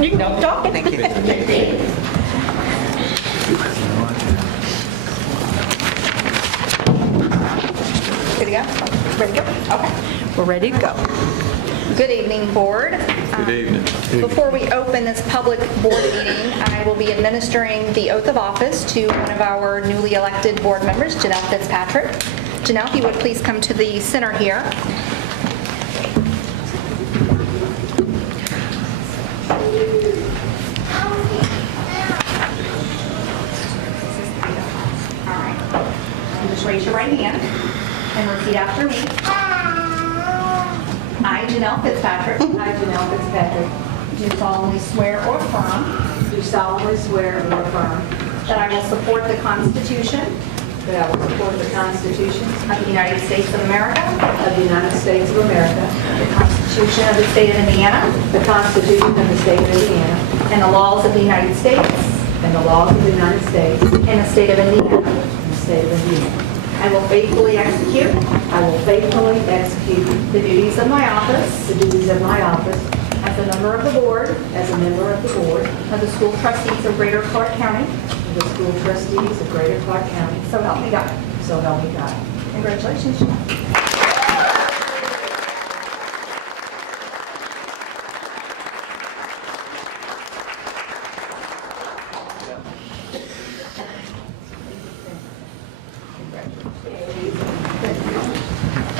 You can keep talking. Thank you. Good to go? Ready to go? Okay. We're ready to go. Good evening, board. Good evening. Before we open this public board meeting, I will be administering the oath of office to one of our newly elected board members, Janelle Fitzpatrick. Janelle, if you would please come to the center here. All right. And just raise your right hand and repeat after me. I, Janelle Fitzpatrick. I, Janelle Fitzpatrick, Do solemnly swear or affirm do solemnly swear or affirm that I will support the Constitution that I will support the Constitution of the United States of America, of the United States of America, the Constitution of the State of Indiana, the Constitution of the State of Indiana, and the laws of the United States and the laws of the United States and and the State of Indiana. the State of Indiana. I will faithfully execute I will faithfully execute the duties of my office the duties of my office as a member of the board as a member of the Board of the School Trustees of Greater Clark County. of the School Trustees of Greater Clark County. So help me God. So help me God. Congratulations, Janelle.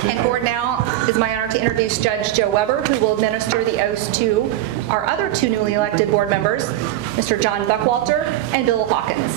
And board, now is my honor to introduce Judge Joe Weber, who will administer the oaths to our other two newly elected board members, Mr. John Buckwalter and Bill Hawkins.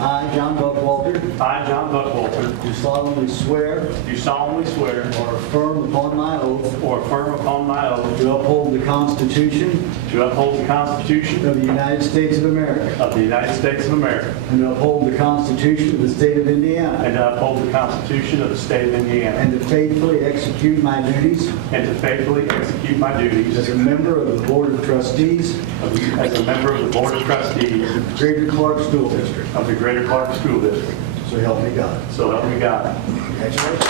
I, John Buckwalter, I, John Buckwalter, do solemnly swear do solemnly swear or affirm upon my oath or affirm upon my oath to uphold the Constitution to uphold the Constitution of the United States of America of the United States of America and to uphold the Constitution of the State of Indiana and to uphold the Constitution of the State of Indiana and to faithfully execute my duties and to faithfully execute my duties as a member of the Board of Trustees as a member of the Board of Trustees of the Greater Clark School District. of the Greater Clark School District. So help me God. So help me God. Congratulations.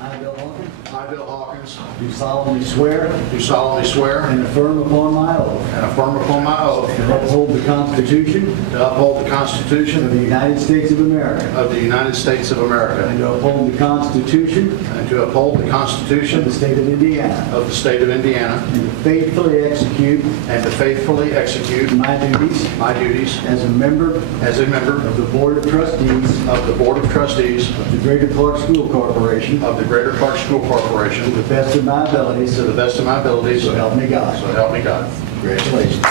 I, Bill Hawkins, I, Bill Hawkins, do solemnly swear do solemnly swear and affirm upon my oath and affirm upon my oath to uphold the Constitution to uphold the of Constitution the United States of America of the United States of America and to uphold the Constitution and to uphold the of Constitution the State of Indiana of the State of Indiana and to faithfully execute and to faithfully execute my duties as a member of the Board of Trustees of the Board of Trustees of the Greater Clark School Corporation of the Greater Clark School Corporation to the best of my abilities, to the best of my abilities. so help me God. So help me God. Congratulations.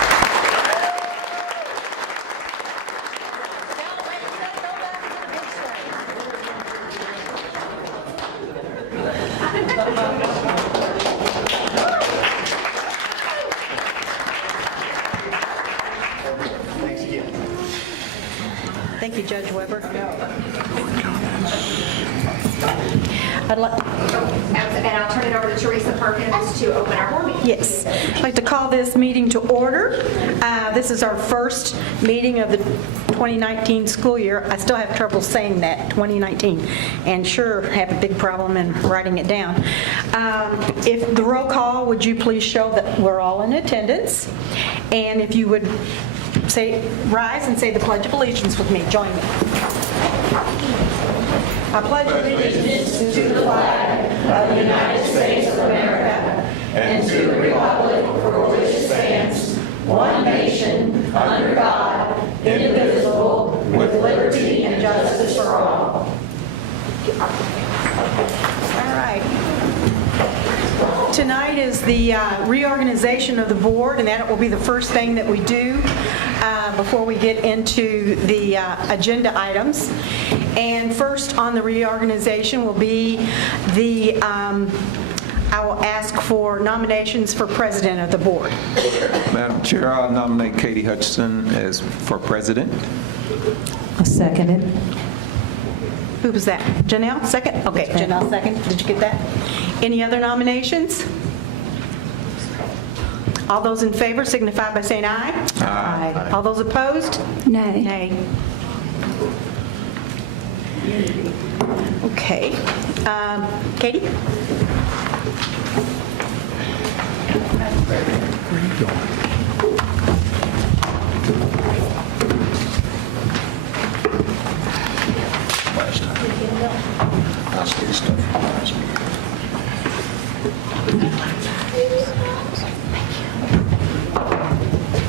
Thank you, Judge Weber. And I'll turn it over to Teresa Perkins to open our board meeting. Yes, I'd like to call this meeting to order. This is our first meeting of the 2019 school year. I still have trouble saying that, 2019, and sure have a big problem in writing it down. If the roll call, would you please show that we're all in attendance? And if you would rise and say the Pledge of Allegiance with me. Join me. I pledge allegiance to the flag of the United States of America and to the republic for which it stands, one nation, under God, indivisible, with liberty and justice for all. All right. Tonight is the reorganization of the board, and that will be the first thing that we do before we get into the agenda items. And first on the reorganization will be the I will ask for nominations for president of the board. Madam Chair, I'll nominate Katie Hutchinson as for president. I'll second it. Who was that? Janelle, second? Okay, Janelle, second. Did you get that? Any other nominations? All those in favor signify by saying aye. Aye. All those opposed? Nay. Nay. Okay. Katie?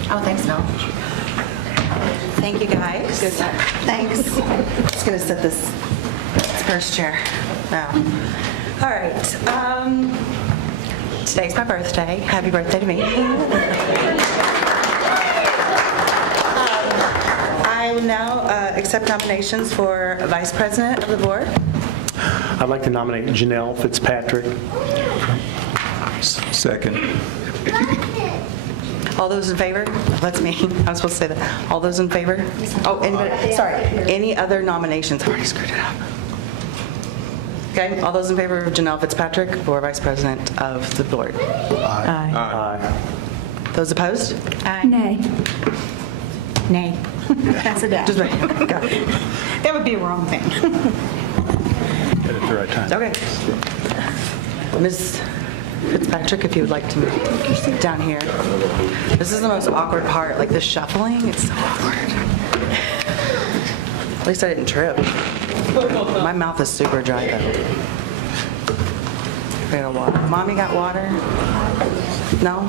Oh, thanks, no. Thank you, guys. Good. Thanks. Just gonna sit this first chair. Now, all right. Today's my birthday. Happy birthday to me. I will now accept nominations for Vice President of the Board. I'd like to nominate Janelle Fitzpatrick. Second. All those in favor? That's me. I was supposed to say that. All those in favor? Oh, anybody, sorry. Any other nominations? I already screwed it up. Okay, all those in favor of Janelle Fitzpatrick for Vice President of the Board? Aye. Aye. Those opposed? Nay. Nay. That's a Just day. right. Got it. That would be a wrong thing. At the right time. Okay. Ms. Fitzpatrick, if you would like to move down here. This is the most awkward part, like the shuffling, it's so awkward. At least I didn't trip. My mouth is super dry though. I got water. Mommy got water? No?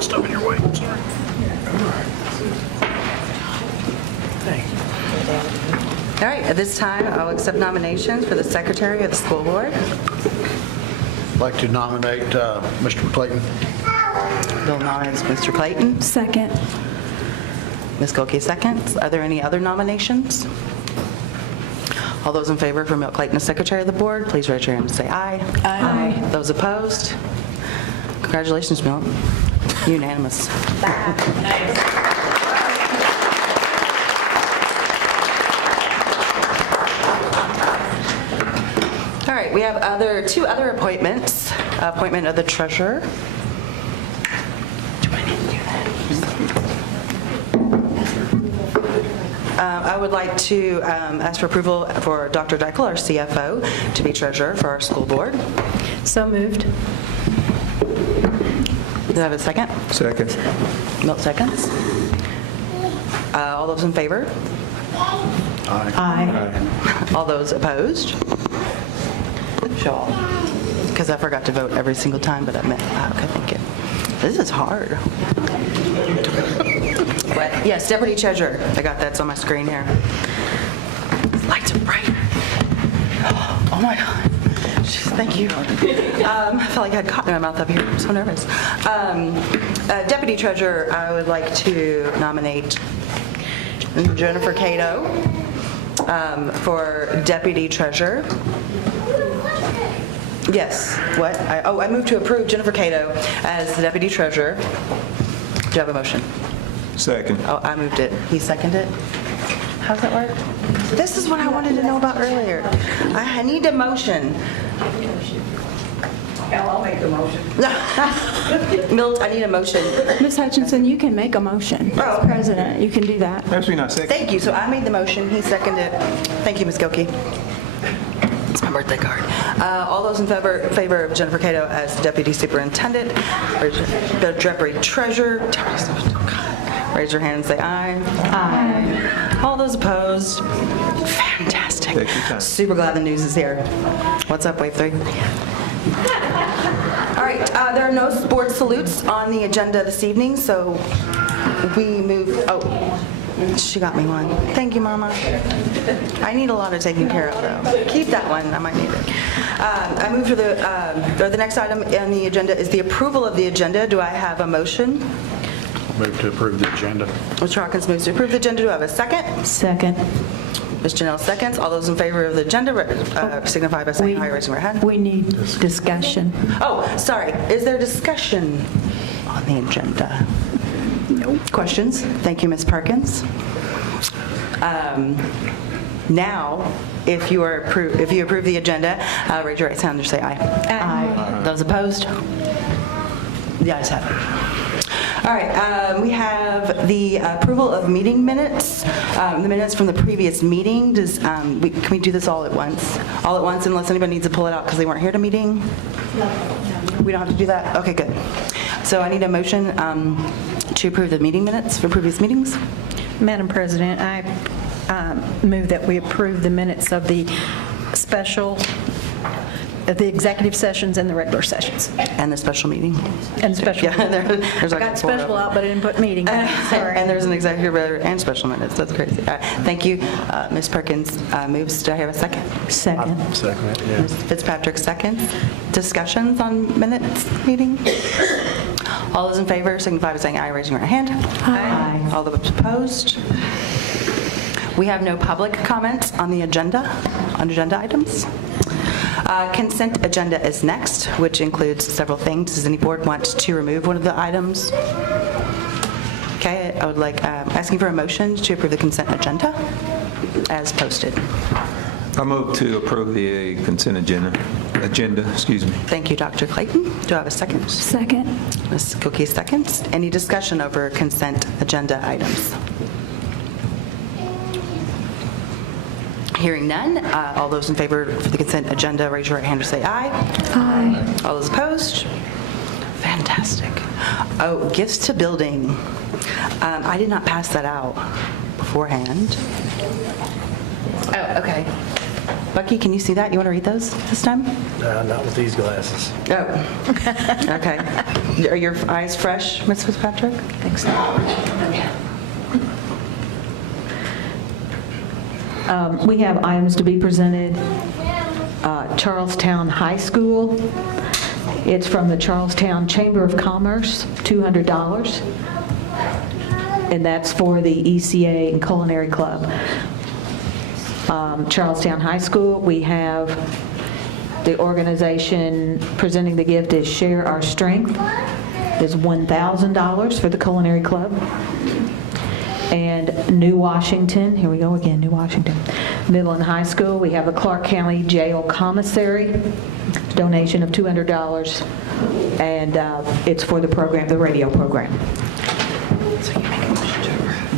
Stuff in your way, sorry. All right, at this time, I'll accept nominations for the Secretary of the School Board. I'd like to nominate Mr. Clayton. Bill nominates Mr. Clayton. Second. Ms. Gilkey seconds. Are there any other nominations? All those in favor for Milt Clayton as Secretary of the Board, please raise your hand and say aye. Aye. Those opposed? Congratulations, Milt. Unanimous. All right, we have two other appointments. Appointment of the treasurer. Do I need to do that? I would like to ask for approval for Dr. Deichel, our CFO, to be treasurer for our school board. So moved. Do I have a second? Second. Milt seconds. All those in favor? Aye. All those opposed? Show all. Because I forgot to vote every single time, but I meant, okay, thank you. This is hard. But yes, Deputy Treasurer, I got that's on my screen here. Lights are bright. Oh my God. Jeez, thank you. I felt like I had cotton in my mouth up here. I'm so nervous. Deputy Treasurer, I would like to nominate Jennifer Cato for Deputy Treasurer. Yes, what? I move to approve Jennifer Cato as the Deputy Treasurer. Do you have a motion? Second. Oh, I moved it. He seconded it? How's that work? This is what I wanted to know about earlier. I need a motion. I'll make the motion. Milt, I need a motion. Ms. Hutchinson, you can make a motion. As president, you can do that. Actually, not second. Thank you. So I made the motion. He seconded it. Thank you, Ms. Gilkey. It's my birthday card. All those in favor of Jennifer Cato as Deputy Superintendent, the Deputy Treasurer, raise your hand and say aye. Aye. All those opposed? Fantastic. Take your time. Super glad the news is here. What's up, Wave 3? All right, there are no sports salutes on the agenda this evening, so we move, oh, she got me one. Thank you, Mama. I need a lot of taking care of, though. Keep that one, I might need it. I move to the next item on the agenda is the approval of the agenda. Do I have a motion? Move to approve the agenda. Mr. Hawkins moves to approve the agenda. Do I have a second? Second. Ms. Janelle seconds. All those in favor of the agenda signify by saying aye, raising their hand. We need discussion. Oh, sorry. Is there discussion on the agenda? No. Questions? Thank you, Ms. Perkins. Now, if you approve the agenda, raise your right hand and say aye. Aye. Those opposed? The ayes have it. All right, we have the approval of meeting minutes, the minutes from the previous meeting. Can we do this all at once? All at once, unless anybody needs to pull it out because they weren't here to meeting? We don't have to do that? Okay, good. So I need a motion to approve the meeting minutes for previous meetings. Madam President, I move that we approve the minutes of the executive sessions and the regular sessions. And the special meeting. And special. Yeah, there's I got actually 4 of special them. out, but I didn't put meeting. Sorry. And there's an executive and special minutes. That's crazy. All right, thank you. Ms. Perkins moves. Do I have a second? Second. Second, yeah. Ms. Fitzpatrick seconds. Discussions on minutes meeting? All those in favor signify by saying aye, raising your hand. Aye. All those opposed? We have no public comments on the agenda, on agenda items. Consent agenda is next, which includes several things. Does any board want to remove one of the items? Okay, I would like asking for a motion to approve the consent agenda as posted. I move to approve the consent agenda. Thank you, Dr. Clayton. Do I have a second? Second. Ms. Cookie seconds. Any discussion over consent agenda items? Hearing none, all those in favor for the consent agenda, raise your right hand or say aye. Aye. All those opposed? Fantastic. Oh, gifts to building. I did not pass that out beforehand. Oh, okay. Bucky, can you see that? You want to read those this time? Not with these glasses. Oh, okay. Are your eyes fresh, Ms. Fitzpatrick? Thanks. We have items to be presented. Charlestown High School. It's from the Charlestown Chamber of Commerce, $200. And that's for the ECA and Culinary Club. Charlestown High School, we have the organization presenting the gift is Share Our Strength. There's $1,000 for the Culinary Club. And New Washington, here we go again, New Washington. Middle and High School, we have the Clark County Jail Commissary, donation of $200, and it's for the program, the radio program.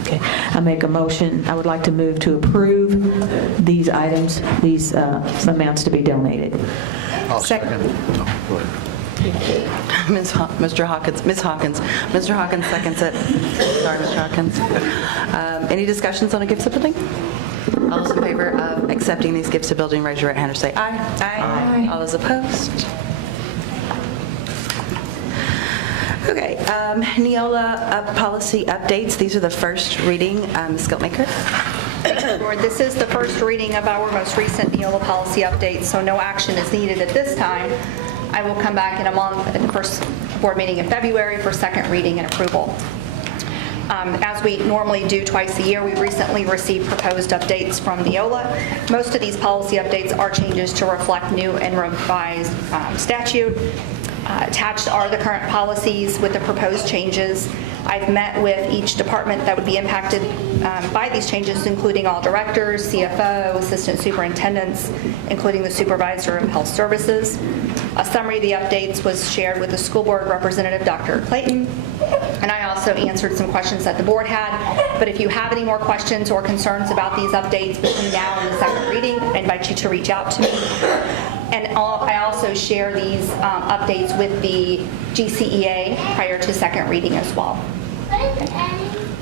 Okay, I make a motion, I would like to move to approve these items, these amounts to be donated. I'll second. Oh, go ahead. Mr. Hawkins seconds it. Sorry, Mr. Hawkins. Any discussions on a gifts of building? All those in favor of accepting these gifts of building, raise your right hand or say aye. Aye. All those opposed? Okay, Neola policy updates. These are the first reading. Ms. Skiltmaker. Board, this is the first reading of our most recent Neola policy update, so no action is needed at this time. I will come back in a month at the first board meeting in February for second reading and approval. As we normally do twice a year, we recently received proposed updates from Neola. Most of these policy updates are changes to reflect new and revised statute. Attached are the current policies with the proposed changes. I've met with each department that would be impacted by these changes, including all directors, CFO, assistant superintendents, including the supervisor of health services. A summary of the updates was shared with the school board representative, Dr. Clayton, and I also answered some questions that the board had. But if you have any more questions or concerns about these updates between now and the second reading, I invite you to reach out to me. And I also share these updates with the GCEA prior to second reading as well.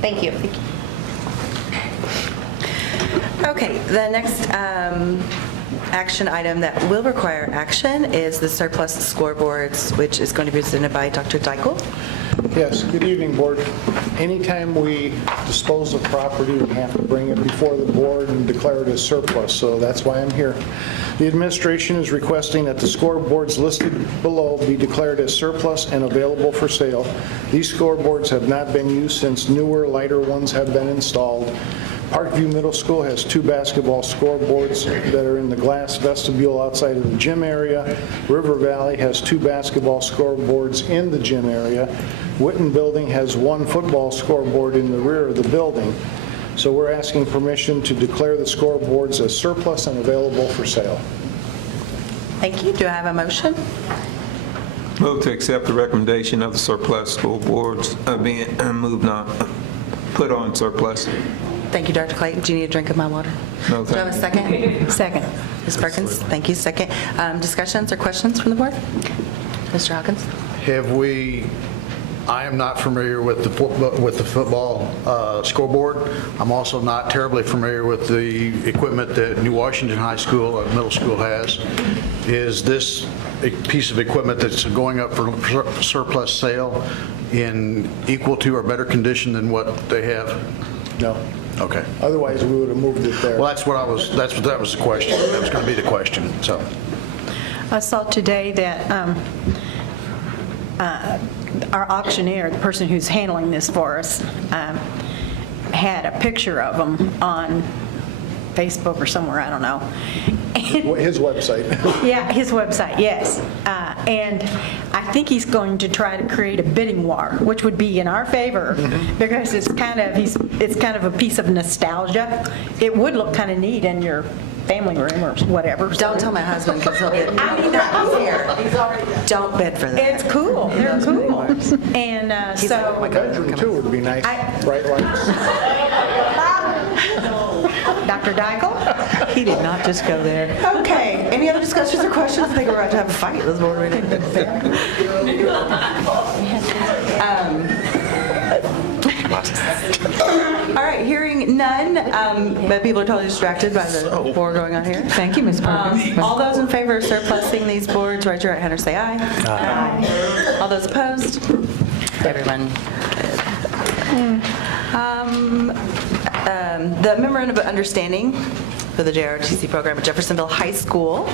Thank you. Okay, the next action item that will require action is the surplus scoreboards, which is going to be presented by Dr. Dykle. Yes, good evening, Board. Anytime we dispose of property, we have to bring it before the board and declare it as surplus, so that's why I'm here. The administration is requesting that the scoreboards listed below be declared as surplus and available for sale. These scoreboards have not been used since newer, lighter ones have been installed. Parkview Middle School has 2 basketball scoreboards that are in the glass vestibule outside of the gym area. River Valley has 2 basketball scoreboards in the gym area. Witten Building has 1 football scoreboard in the rear of the building. So we're asking permission to declare the scoreboards as surplus and available for sale. Thank you. Do I have a motion? Move to accept the recommendation of the surplus school boards being moved on, put on surplus. Thank you, Dr. Clayton. Do you need a drink of my water? No, Do I have a second? Second. Ms. Perkins, thank you. Second. Discussions or questions from the board? Mr. Hawkins? I am not familiar with the football scoreboard. I'm also not terribly familiar with the equipment that New Washington High School, middle school has. Is this a piece of equipment that's going up for surplus sale in equal to or better condition than what they have? No. Okay. Otherwise, we would have moved it there. Well, that was the question. That was going to be the question, so. I saw today that our auctioneer, the person who's handling this for us, had a picture of them on Facebook or somewhere, I don't know. His website. Yeah, his website, yes. And I think he's going to try to create a bidding war, which would be in our favor, because it's kind of a piece of nostalgia. It would look kind of neat in your family room or whatever. Don't tell my husband because he'll get I mean, they're cool. here. Don't bid for that. It's cool. They're cool. And so... My bedroom, too, would be nice. Bright lights. Dr. Daigle? He did not just go there. Okay. Any other discussions or questions? I think we're about to have a fight this board meeting. All right, hearing none, but people are totally distracted by the war going on here. Thank you, Ms. Perkins. All those in favor of surplusing these boards, raise your right hand or say aye. Aye. All those opposed? Everyone. The memorandum of understanding for the JROTC program at Jeffersonville High School.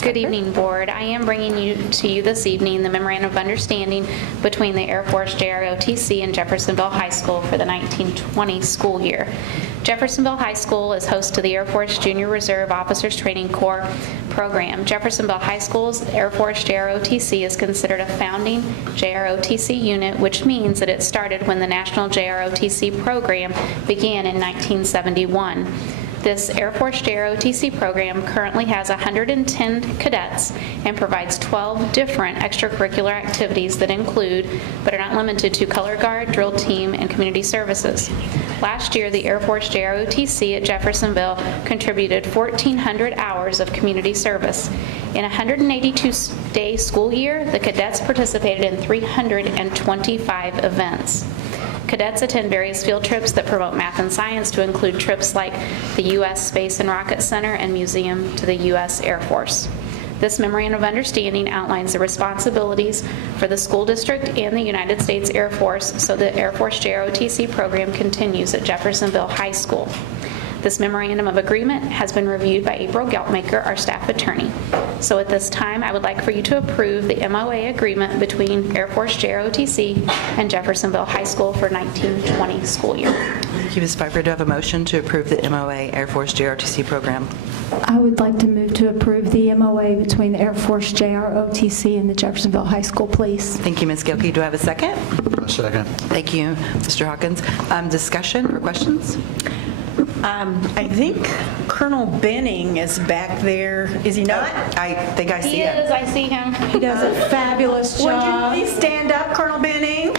Good evening, Board. I am bringing to you this evening the Memorandum of Understanding between the Air Force JROTC and Jeffersonville High School for the 1920 school year. Jeffersonville High School is host to the Air Force Junior Reserve Officers Training Corps program. Jeffersonville High School's Air Force JROTC is considered a founding JROTC unit, which means that it started when the National JROTC program began in 1971. This Air Force JROTC program currently has 110 cadets and provides 12 different extracurricular activities that include, but are not limited to, color guard, drill team, and community services. Last year, the Air Force JROTC at Jeffersonville contributed 1,400 hours of community service. In a 182-day school year, the cadets participated in 325 events. Cadets attend various field trips that promote math and science, to include trips like the U.S. Space and Rocket Center and Museum to the U.S. Air Force. This Memorandum of Understanding outlines the responsibilities for the school district and the United States Air Force, so the Air Force JROTC program continues at Jeffersonville High School. This Memorandum of Agreement has been reviewed by April Geltmaker, our staff attorney. So at this time, I would like for you to approve the MOA agreement between Air Force JROTC and Jeffersonville High School for 1920 school year. Thank you, Ms. Piper. Do I have a motion to approve the MOA Air Force JROTC program? I would like to move to approve the MOA between the Air Force JROTC and the Jeffersonville High School, please. Thank you, Ms. Gilkey. Do I have a second? A second. Thank you, Mr. Hawkins. Discussion or questions? I think Colonel Benning is back there. Is he not? I think I see He him. is, I see him. He does a fabulous job. Would you please stand up, Colonel Benning?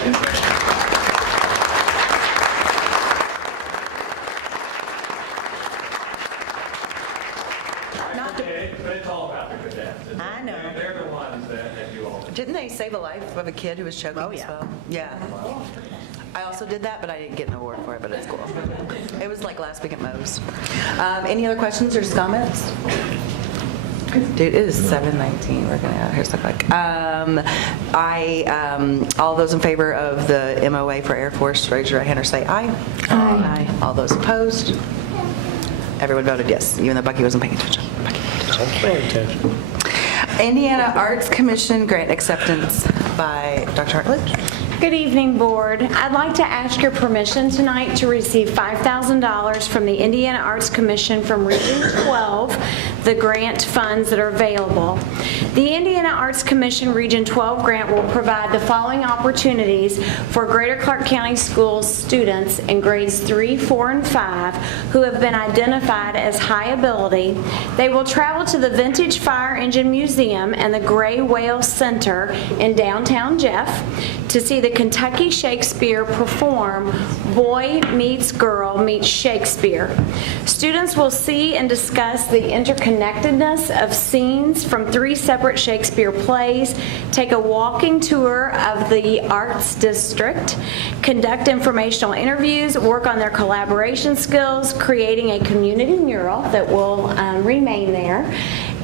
But it's all about the cadets. I know. They're the ones that do all the... Didn't they save the life of a kid who was choking Oh, as yeah. well? Yeah. I also did that, but I didn't get an award for it, but it's cool. It was like last week at Moe's. Any other questions or comments? Dude, it is 7:19. We're gonna here's the clock. All those in favor of the MOA for Air Force, raise your right hand or say aye. Aye. All those opposed? Everyone voted yes, even though Bucky wasn't paying attention. Indiana Arts Commission grant acceptance by Dr. Hartledge. Good evening, Board. I'd like to ask your permission tonight to receive $5,000 from the Indiana Arts Commission from Region 12, the grant funds that are available. The Indiana Arts Commission Region 12 grant will provide the following opportunities for Greater Clark County Schools students in grades 3, 4, and 5 who have been identified as high ability. They will travel to the Vintage Fire Engine Museum and the Gray Whale Center in downtown Jeff to see the Kentucky Shakespeare perform Boy Meets Girl Meets Shakespeare. Students will see and discuss the interconnectedness of scenes from 3 separate Shakespeare plays, take a walking tour of the Arts District, conduct informational interviews, work on their collaboration skills, creating a community mural that will remain there,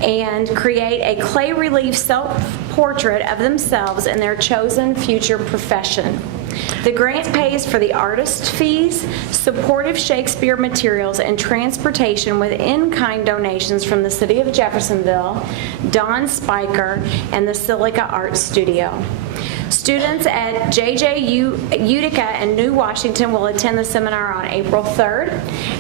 and create a clay relief self-portrait of themselves and their chosen future profession. The grant pays for the artist fees, supportive Shakespeare materials, and transportation with in-kind donations from the City of Jeffersonville, Don Spiker, and the Silica Art Studio. Students at JJ Utica and New Washington will attend the seminar on April 3rd,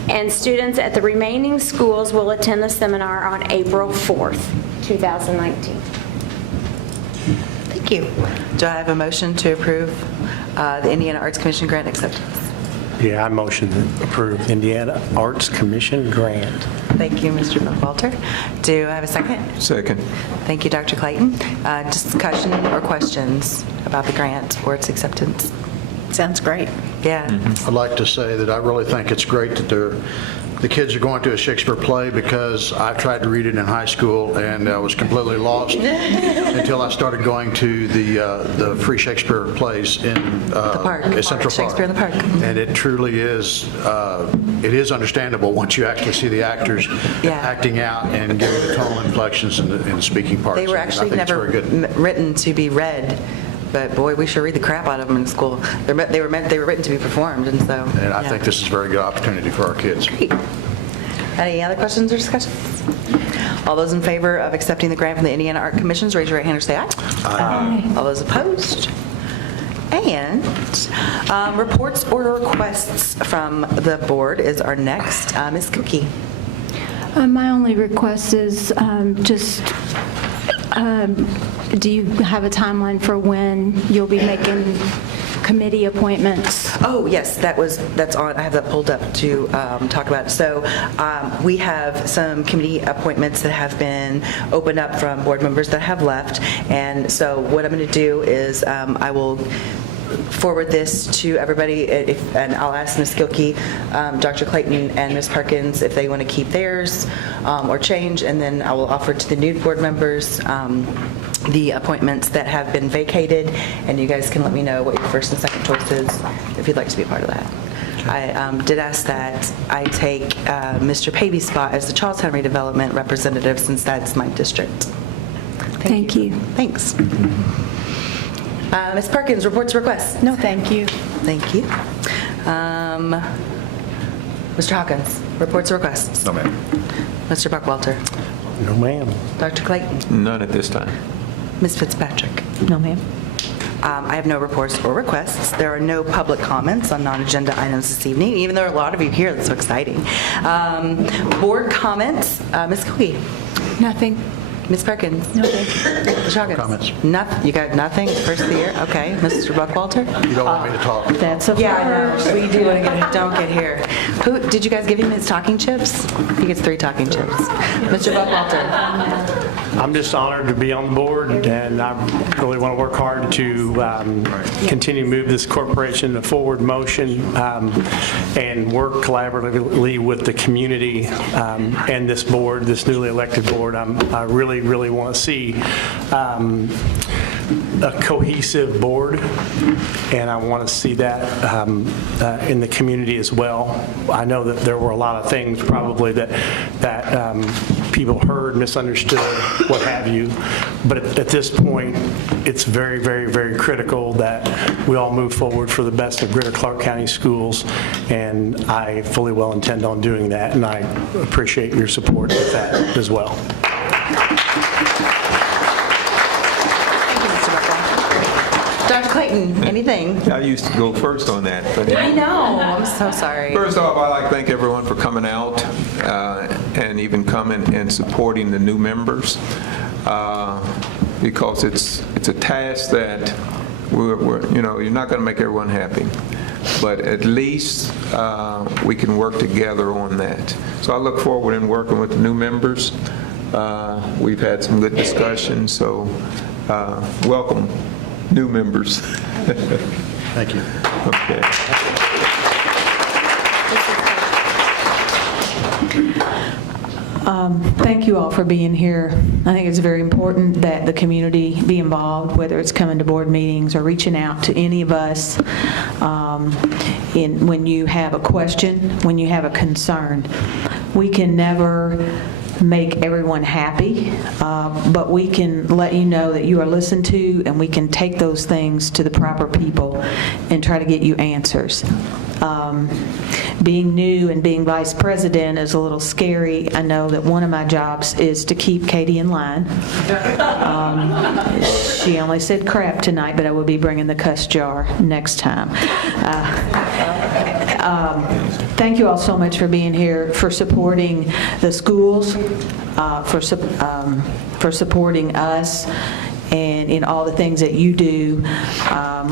and students at the remaining schools will attend the seminar on April 4th, 2019. Thank you. Do I have a motion to approve the Indiana Arts Commission grant acceptance? Yeah, I motion to approve Indiana Arts Commission grant. Thank you, Mr. Buckwalter. Do I have a second? Second. Thank you, Dr. Clayton. Discussion or questions about the grant or its acceptance? Sounds great. Yeah. I'd like to say that I really think it's great that the kids are going to a Shakespeare play, because I tried to read it in high school and I was completely lost until I started going to the free Shakespeare plays in The park. at Central Shakespeare in the park. And it truly is, it is understandable once you actually see the actors Yeah. acting out and giving the tonal inflections in the speaking parts. They were I actually think it's never very good. written to be read, but boy, we sure read the crap out of them in school. They were written to be performed, and so. And I think this is a very good opportunity for our kids. Great. Any other questions or discussions? All those in favor of accepting the grant from the Indiana Art Commissions, raise your right hand or say aye. Aye. All those opposed? And reports or requests from the board is our next. Ms. Cookie. My only request is do you have a timeline for when you'll be making committee appointments? Oh, yes, that's on. I have that pulled up to talk about. So we have some committee appointments that have been opened up from board members that have left. And so what I'm going to do is I will forward this to everybody, and I'll ask Ms. Gilkey, Dr. Clayton, and Ms. Perkins if they want to keep theirs or change, and then I will offer to the new board members the appointments that have been vacated, and you guys can let me know what your first and second choice is if you'd like to be a part of that. I did ask that I take Mr. Pavy's spot as the Charlestown Redevelopment representative, since that's my district. Thank you. Thanks. Ms. Perkins, reports, requests? No, thank you. Thank you. Mr. Hawkins, reports or requests? No, ma'am. Mr. Buckwalter? No, ma'am. Dr. Clayton? None at this time. Ms. Fitzpatrick? No, ma'am. I have no reports or requests. There are no public comments on non-agenda items this evening, even though there are a lot of you here. That's so exciting. Board comments? Ms. Cookie? Nothing. Ms. Perkins? No, thank you. Mr. Hawkins? Comments. You got nothing? First of the year? Okay. Mr. Buckwalter? You don't want me to talk? That's a Yeah, I first. know. We do want to get, don't get here. Did you guys give him his talking chips? He gets 3 talking chips. Mr. Buckwalter? I'm just honored to be on the board, and I really want to work hard to continue to move this corporation to forward motion and work collaboratively with the community and this board, this newly elected board. I really want to see a cohesive board, and I want to see that in the community as well. I know that there were a lot of things probably that people heard, misunderstood, what have you, but at this point, it's very critical that we all move forward for the best of Greater Clark County schools, and I fully well intend on doing that, and I appreciate your support with that as well. Dr. Clayton, anything? I used to go first on that, but I know, I'm so sorry. first off, I'd like to thank everyone for coming out and even coming and supporting the new members because it's a task that you're not going to make everyone happy, but at least we can work together on that. So I look forward in working with the new members. We've had some good discussions, so welcome, new members. Thank you. Okay. Thank you all for being here. I think it's very important that the community be involved, whether it's coming to board meetings or reaching out to any of us when you have a question, when you have a concern. We can never make everyone happy, but we can let you know that you are listened to, and we can take those things to the proper people and try to get you answers. Being new and being vice president is a little scary. I know that one of my jobs is to keep Katie in line. She only said crap tonight, but I will be bringing the cuss jar next time. Thank you all so much for being here, for supporting the schools, for supporting us, and in all the things that you do.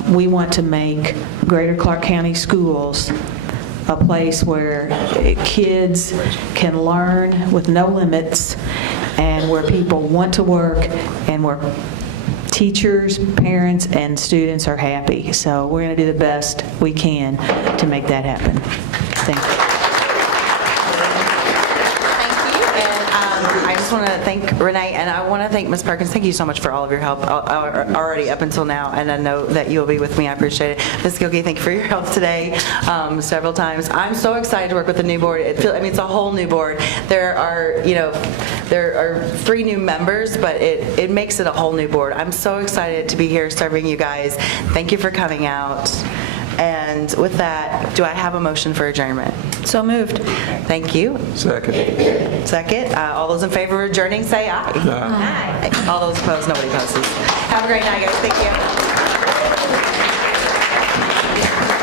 We want to make Greater Clark County Schools a place where kids can learn with no limits, and where people want to work, and where teachers, parents, and students are happy. So we're going to do the best we can to make that happen. Thank you. I just want to thank Renee, and I want to thank Ms. Perkins. Thank you so much for all of your help already up until now, and I know that you'll be with me. I appreciate it. Ms. Gilkey, thank you for your help today several times. I'm so excited to work with the new board. It's a whole new board. There are 3 new members, but it makes it a whole new board. I'm so excited to be here serving you guys. Thank you for coming out. And with that, do I have a motion for adjournment? So moved. Thank you. Second. Second. All those in favor of adjourning, say aye. Aye. All those opposed, nobody opposes. Have a great night, guys. Thank you.